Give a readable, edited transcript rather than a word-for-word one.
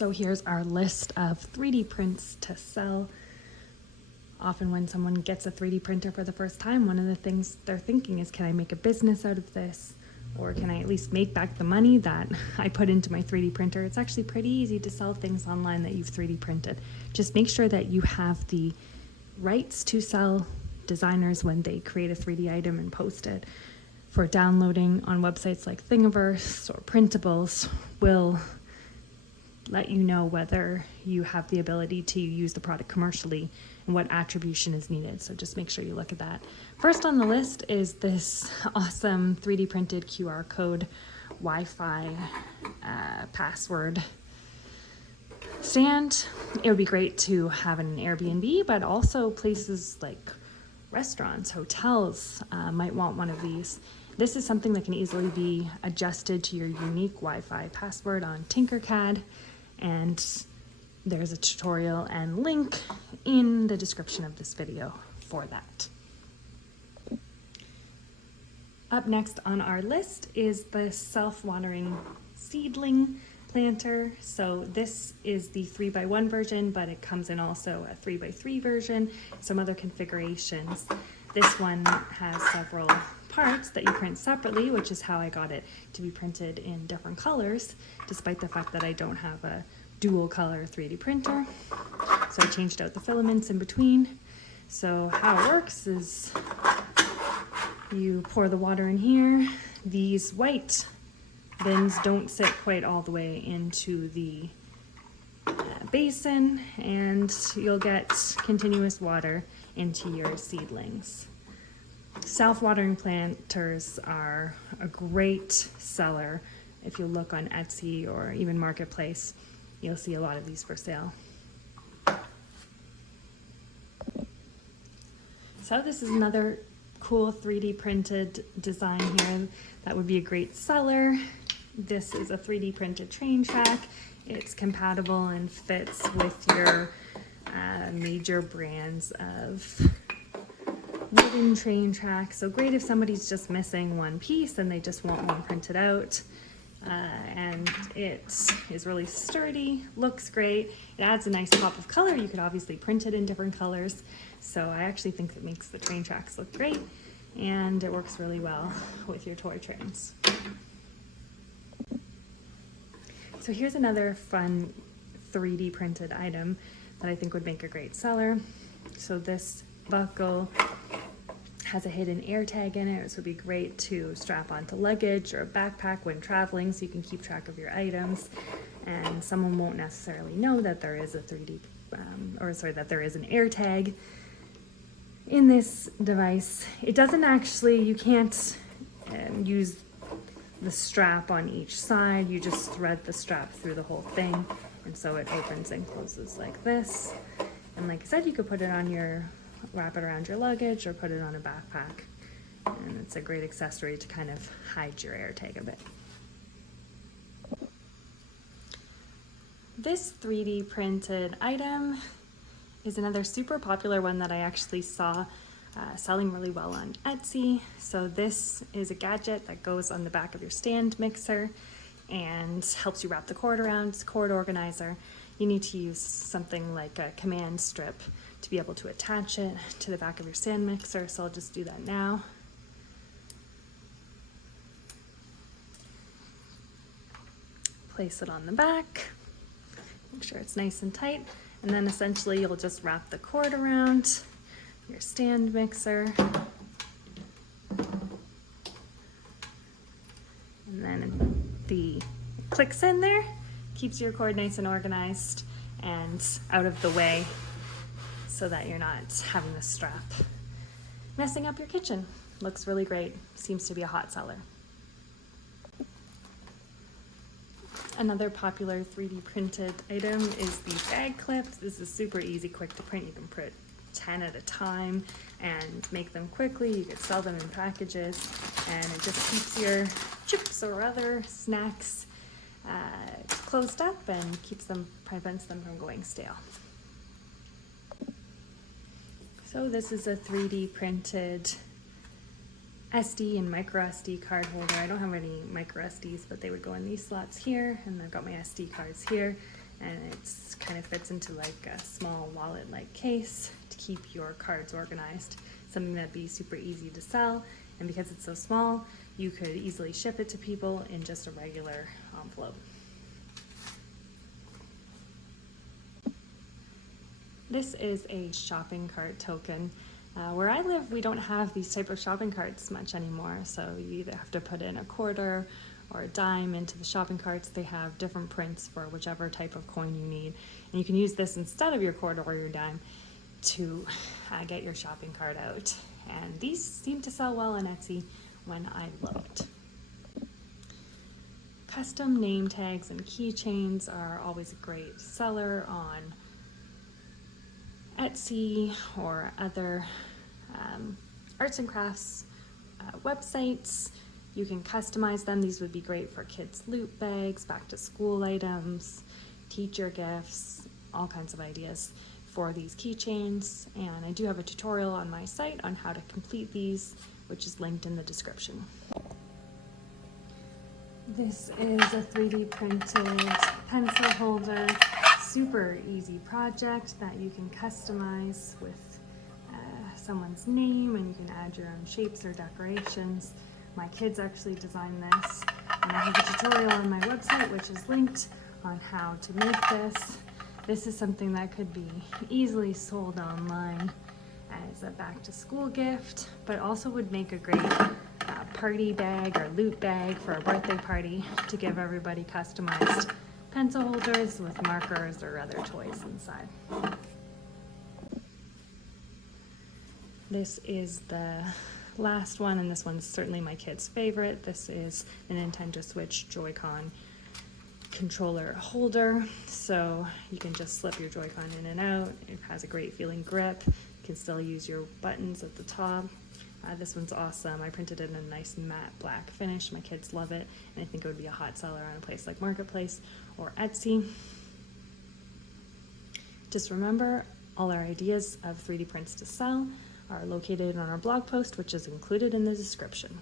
So here's our list of 3D prints to sell. Often when someone gets a 3D printer for the first time, one of the things they're thinking is, can I make a business out of this? Or can I at least make back the money that I put into my 3D printer? It's actually pretty easy to sell things online that you've 3D printed. Just make sure that you have the rights to sell. Designers, when they create a 3D item and post it for downloading on websites like Thingiverse or Printables, will let you know whether you have the ability to use the product commercially and what attribution is needed. So just make sure you look at that. First on the list is this awesome 3D printed QR code Wi-Fi password stand. It would be great to have in an Airbnb, but also places like restaurants, hotels might want one of these. This is something that can easily be adjusted to your unique Wi-Fi password on Tinkercad, and there's a tutorial and link in the description of this video for that. Up next on our list is the self-watering seedling planter. So this is the 3x1 version, but it comes in also a 3x3 version, some other configurations. This one has several parts that you print separately, which is how I got it to be printed in different colors, despite the fact that I don't have a dual color 3D printer. So I changed out the filaments in between. So how it works is you pour the water in here. These white bins don't sit quite all the way into the basin, and you'll get continuous water into your seedlings. Self-watering planters are a great seller. If you look on Etsy or even Marketplace, you'll see a lot of these for sale. So this is another cool 3D printed design here that would be a great seller. This is a 3D printed train track. It's compatible and fits with your major brands of wooden train tracks. So great if somebody's just missing one piece and they just want one printed out. And it is really sturdy, looks great. It adds a nice pop of color. You could obviously print it in different colors. So I actually think it makes the train tracks look great, and it works really well with your toy trains. So here's another fun 3D printed item that I think would make a great seller. So this buckle has a hidden air tag in it. This would be great to strap onto luggage or a backpack when traveling, so you can keep track of your items, and someone won't necessarily know that there is a that there is an air tag in this device. It doesn't actually, you can't use the strap on each side. You just thread the strap through the whole thing, and so it opens and closes like this. And like I said, you could put it on wrap it around your luggage or put it on a backpack, and it's a great accessory to kind of hide your air tag a bit. This 3D printed item is another super popular one that I actually saw selling really well on Etsy. So this is a gadget that goes on the back of your stand mixer and helps you wrap the cord around. It's a cord organizer. You need to use something like a command strip to be able to attach it to the back of your stand mixer. So I'll just do that now. Place it on the back, make sure it's nice and tight, and then essentially you'll just wrap the cord around your stand mixer, and then it clicks in there, keeps your cord nice and organized and out of the way, so that you're not having the strap messing up your kitchen. Looks really great, seems to be a hot seller. Another popular 3D printed item is the bag clips. This is super easy, quick to print. You can print 10 at a time and make them quickly. You could sell them in packages, and it just keeps your chips or other snacks closed up and prevents them from going stale. So this is a 3D printed SD and micro SD card holder. I don't have any micro SDs, but they would go in these slots here, and I've got my SD cards here. and it's kind of fits into like a small wallet-like case to keep your cards organized. Something that'd be super easy to sell, and because it's so small, you could easily ship it to people in just a regular envelope. This is a shopping cart token. Where I live, we don't have these type of shopping carts much anymore, so you either have to put in a quarter or a dime into the shopping carts. They have different prints for whichever type of coin you need, and you can use this instead of your quarter or your dime to get your shopping cart out. And these seem to sell well on Etsy when I looked. Custom name tags and keychains are always a great seller on Etsy or other arts and crafts websites. You can customize them. These would be great for kids' loot bags, back to school items, teacher gifts, all kinds of ideas for these keychains. And I do have a tutorial on my site on how to complete these, which is linked in the description. This is a 3D printed pencil holder. Super easy project that you can customize with someone's name, and you can add your own shapes or decorations. My kids actually designed this, and I have a tutorial on my website which is linked on how to make this. This is something that could be easily sold online as a back to school gift, but also would make a great party bag or loot bag for a birthday party to give everybody customized pencil holders with markers or other toys inside. This is the last one, and this one's certainly my kid's favorite. This is a Nintendo Switch Joy-Con controller holder, so you can just slip your Joy-Con in and out. It has a great feeling grip. You can still use your buttons at the top. This one's awesome. I printed it in a nice matte black finish. My kids love it, and I think it would be a hot seller on a place like Marketplace or Etsy. Just remember, all our ideas of 3D prints to sell are located on our blog post, which is included in the description.